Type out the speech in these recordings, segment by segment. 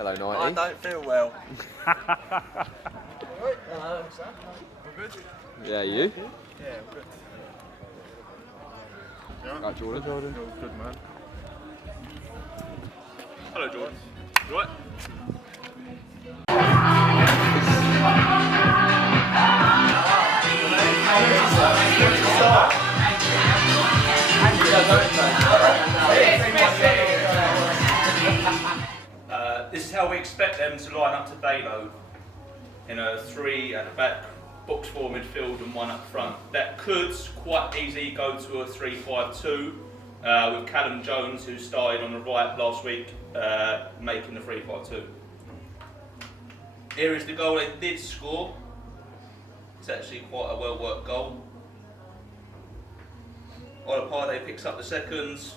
Hello, 90. I don't feel well. Hello. All good? Yeah, you? Yeah, all good. Yeah. Right, Jordan. Jordan. You're good, man. Hello, Jordan. You alright? This is how we expect them to line up today, though. In a 3 at the back, box 4 midfield and 1 up front. That could quite easily go to a 3-5-2 with Callum Jones, who started on the right last week, making the 3-5-2. Here is the goal they did score. It's actually quite a well-worked goal. Olapade picks up the seconds,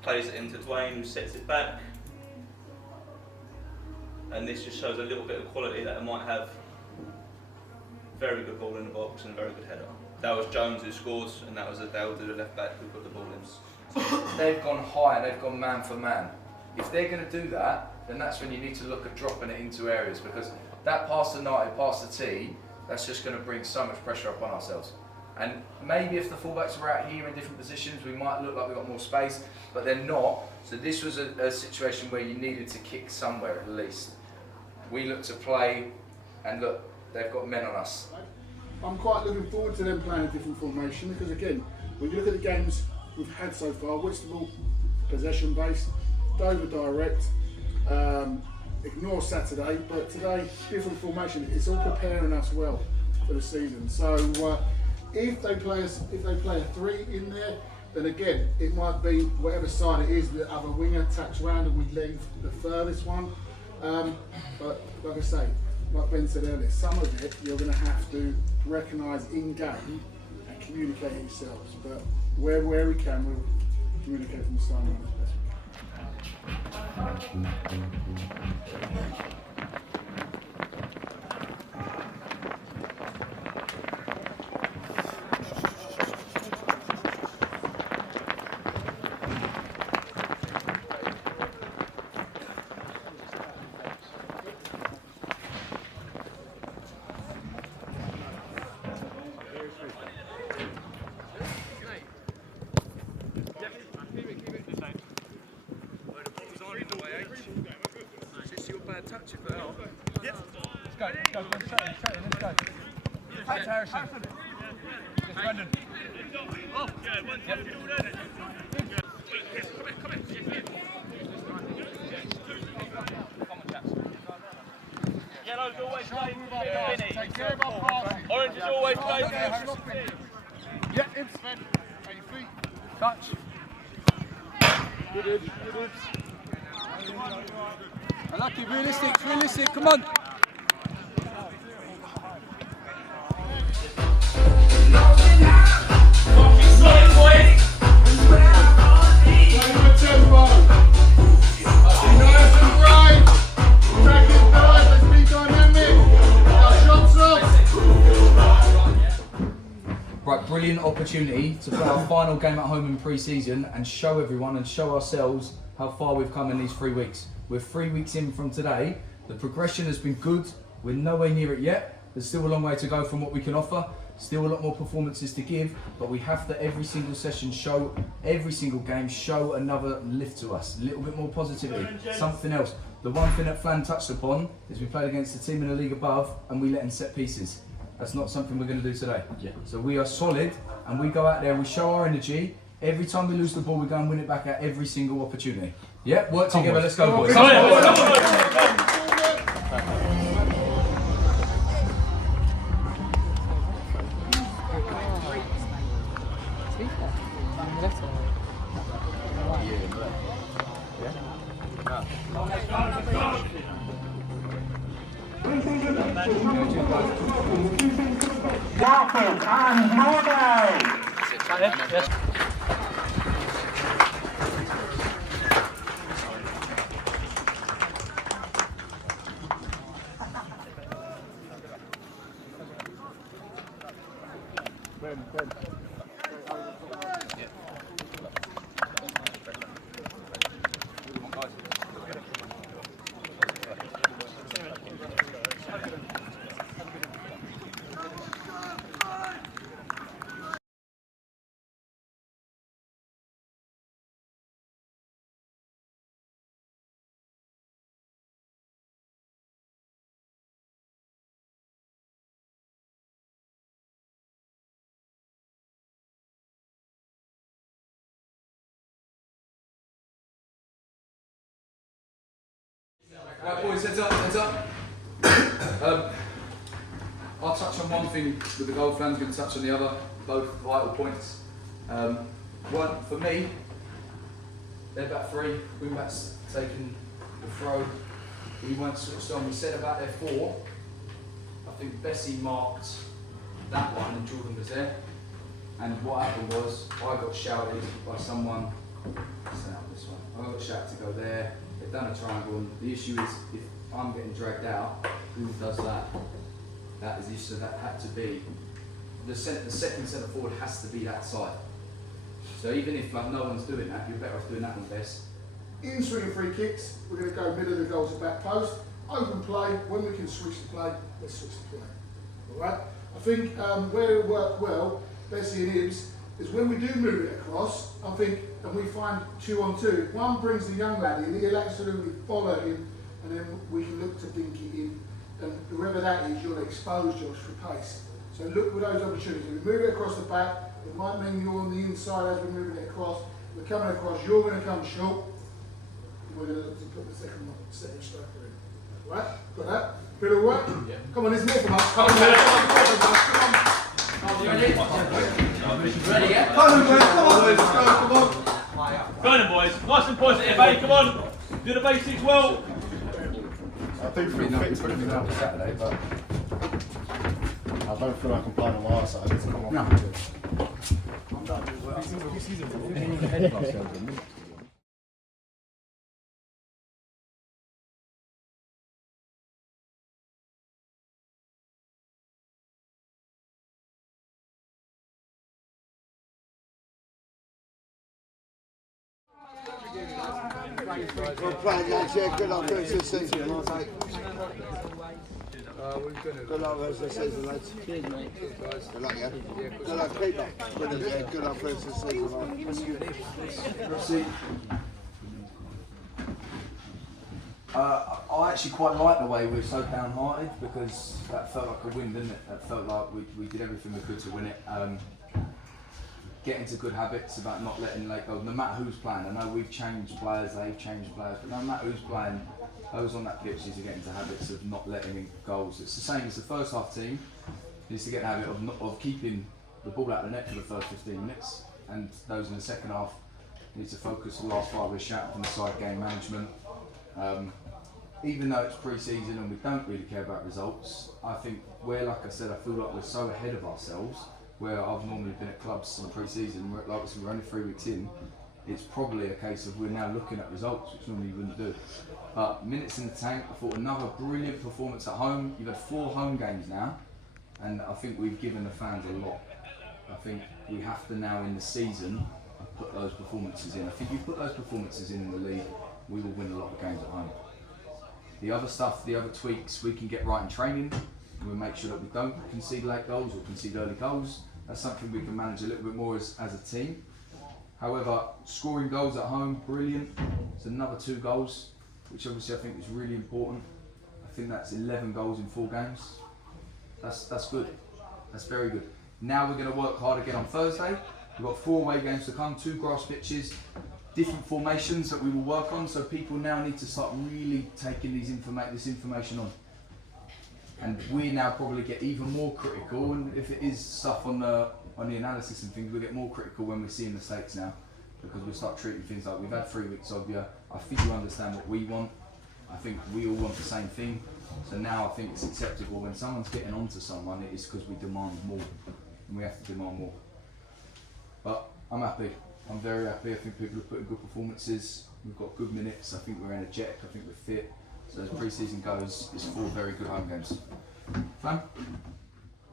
plays it into Dwayne, who sets it back. And this just shows a little bit of quality that it might have. Very good ball in the box and a very good header. That was Jones who scored, and that was Adele to the left back who put the ball in. They've gone high and they've gone man for man. If they're going to do that, then that's when you need to look at dropping it into areas, because that pass to Knighted, pass to T, that's just going to bring so much pressure upon ourselves. And maybe if the fullbacks were out here in different positions, we might look like we've got more space, but they're not. So this was a situation where you needed to kick somewhere at least. We look to play, and look, they've got men on us. I'm quite looking forward to them playing a different formation, because again, when you look at the games we've had so far, Whitstable possession based, Dover direct, ignore Saturday, but today different formation. It's all preparing us well for the season. So if they play a 3 in there, then again it might be whatever side it is, the other winger tacks round and we leave the furthest one. But like I say, like Ben said earlier, some of it you're going to have to recognise in game and communicate yourselves. But where we can, we'll communicate from the start as best we can. Yellow's always playing Orange is always playing Yeah, it's Sven. At your feet. Touch. Good. I like it, realistic, come on. Right, brilliant opportunity to play our final game at home in pre-season and show everyone and show ourselves how far we've come in these 3 weeks. We're 3 weeks in from today. The progression has been good. We're nowhere near it yet. There's still a long way to go from what we can offer. Still a lot more performances to give, but we have to every single session show, every single game show another lift to us. A little bit more positivity, something else. The one thing that Flan touched upon is we played against a team in the league above and we let them set pieces. That's not something we're going to do today. Yeah. So we are solid and we go out there and we show our energy. Every time we lose the ball, we go and win it back at every single opportunity. Yeah, work together, let's go boys. Dartford and Margate. Yes. Right, boys, heads up, heads up. I'll touch on one thing with the goal, Flan's going to touch on the other, both vital points. One, for me, they're back three, wing backs taking the throw. We weren't switched on, we said about their four. I think Bessie marked that one and Jordan was there. And what happened was, I got shouted by someone, stand up this one, I got shouted to go there, they've done a triangle, and the issue is, if I'm getting dragged out, who does that? That is the issue, that had to be, the second centre forward has to be that side. So even if like no one's doing that, you're better off doing that one best. In swinging free kicks, we're going to go middle of the goals at back post, open play, when we can switch the play, let's switch the play. Alright? I think where it worked well, Bessie and Ibs, is when we do move it across, I think, and we find 2-on-2, one brings the young lad in, he'll absolutely follow him, and then we can look to dink it in, and whoever that is, you'll expose Josh for pace. So look for those opportunities. We move it across the back, it might mean you're on the inside as we're moving it across, we're coming across, you're going to come short, and we're going to look to put the second striker in. Right? Got that? Bit of work? Yeah. Come on, there's more from us. Come on, come on. Ready? Ready, yeah? Come on, boys, let's go, come on. Go on, boys. Nice and positive, eh? Come on. Do the basics well. I do feel fit to be now for Saturday, but I don't feel like I'm playing on my side. Come on. No. Well played, lads. Yeah, good luck for the rest of the season, mate. Good luck for the rest of the season, lads. Cheers, mate. Good luck, yeah? Good luck, keep up. Brilliant, yeah. Good luck for the rest of the season, mate. See, I actually quite like the way we were so downhearted, because that felt like a win, didn't it? That felt like we did everything we could to win it. Get into good habits about not letting late goals, no matter who's playing. I know we've changed players, they've changed players, but no matter who's playing, those on that pitch need to get into habits of not letting in goals. It's the same as the first half team needs to get in the habit of keeping the ball out of the net for the first 15 minutes, and those in the second half need to focus the last 5 we're shouting from the side, game management. Even though it's pre-season and we don't really care about results, I think where, like I said, I feel like we're so ahead of ourselves, where I've normally been at clubs in pre-season, like we're only 3 weeks in, it's probably a case of we're now looking at results, which normally you wouldn't do. But minutes in the tank, I thought another brilliant performance at home. You've had 4 home games now, and I think we've given the fans a lot. I think we have to now in the season put those performances in. I think if you put those performances in the league, we will win a lot of games at home. The other stuff, the other tweaks we can get right in training, and we'll make sure that we don't concede late goals or concede early goals. That's something we can manage a little bit more as a team. However, scoring goals at home, brilliant. It's another 2 goals, which obviously I think is really important. I think that's 11 goals in 4 games. That's good. That's very good. Now we're going to work hard again on Thursday. We've got 4 away games to come, 2 grass pitches, different formations that we will work on. So people now need to start really taking this information on. And we now probably get even more critical, and if it is stuff on the analysis and things, we get more critical when we're seeing mistakes now, because we start treating things like we've had 3 weeks of you. I think you understand what we want. I think we all want the same thing. So now I think it's acceptable when someone's getting onto someone, it is because we demand more, and we have to demand more. But I'm happy. I'm very happy. I think people have put in good performances. We've got good minutes. I think we're energetic. I think we're fit. So as pre-season goes, it's 4 very good home games. Fun?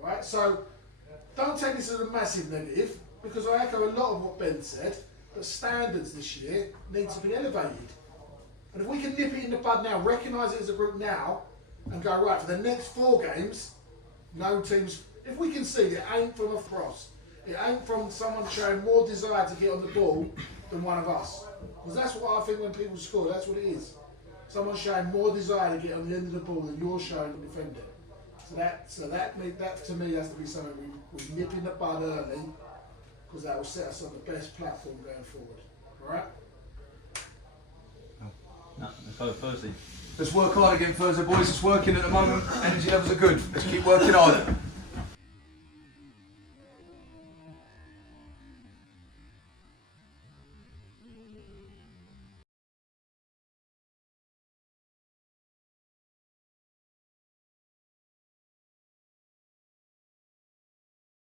Right, so don't take this as a massive negative, because I echo a lot of what Ben said, that standards this year need to be elevated. And if we can nip it in the bud now, recognise it as a group now, and go, right, for the next 4 games, no teams, if we can see it ain't from a frost, it ain't from someone showing more desire to get on the ball than one of us. Because that's what I think when people score, that's what it is. Someone showing more desire to get on the end of the ball than you're showing to defend it. So that to me has to be something we nip in the bud early, because that will set us on the best platform going forward. All right? No, let's go Thursday. Let's work hard again Thursday, boys. It's working at the moment. Energy levels are good. Let's keep working hard.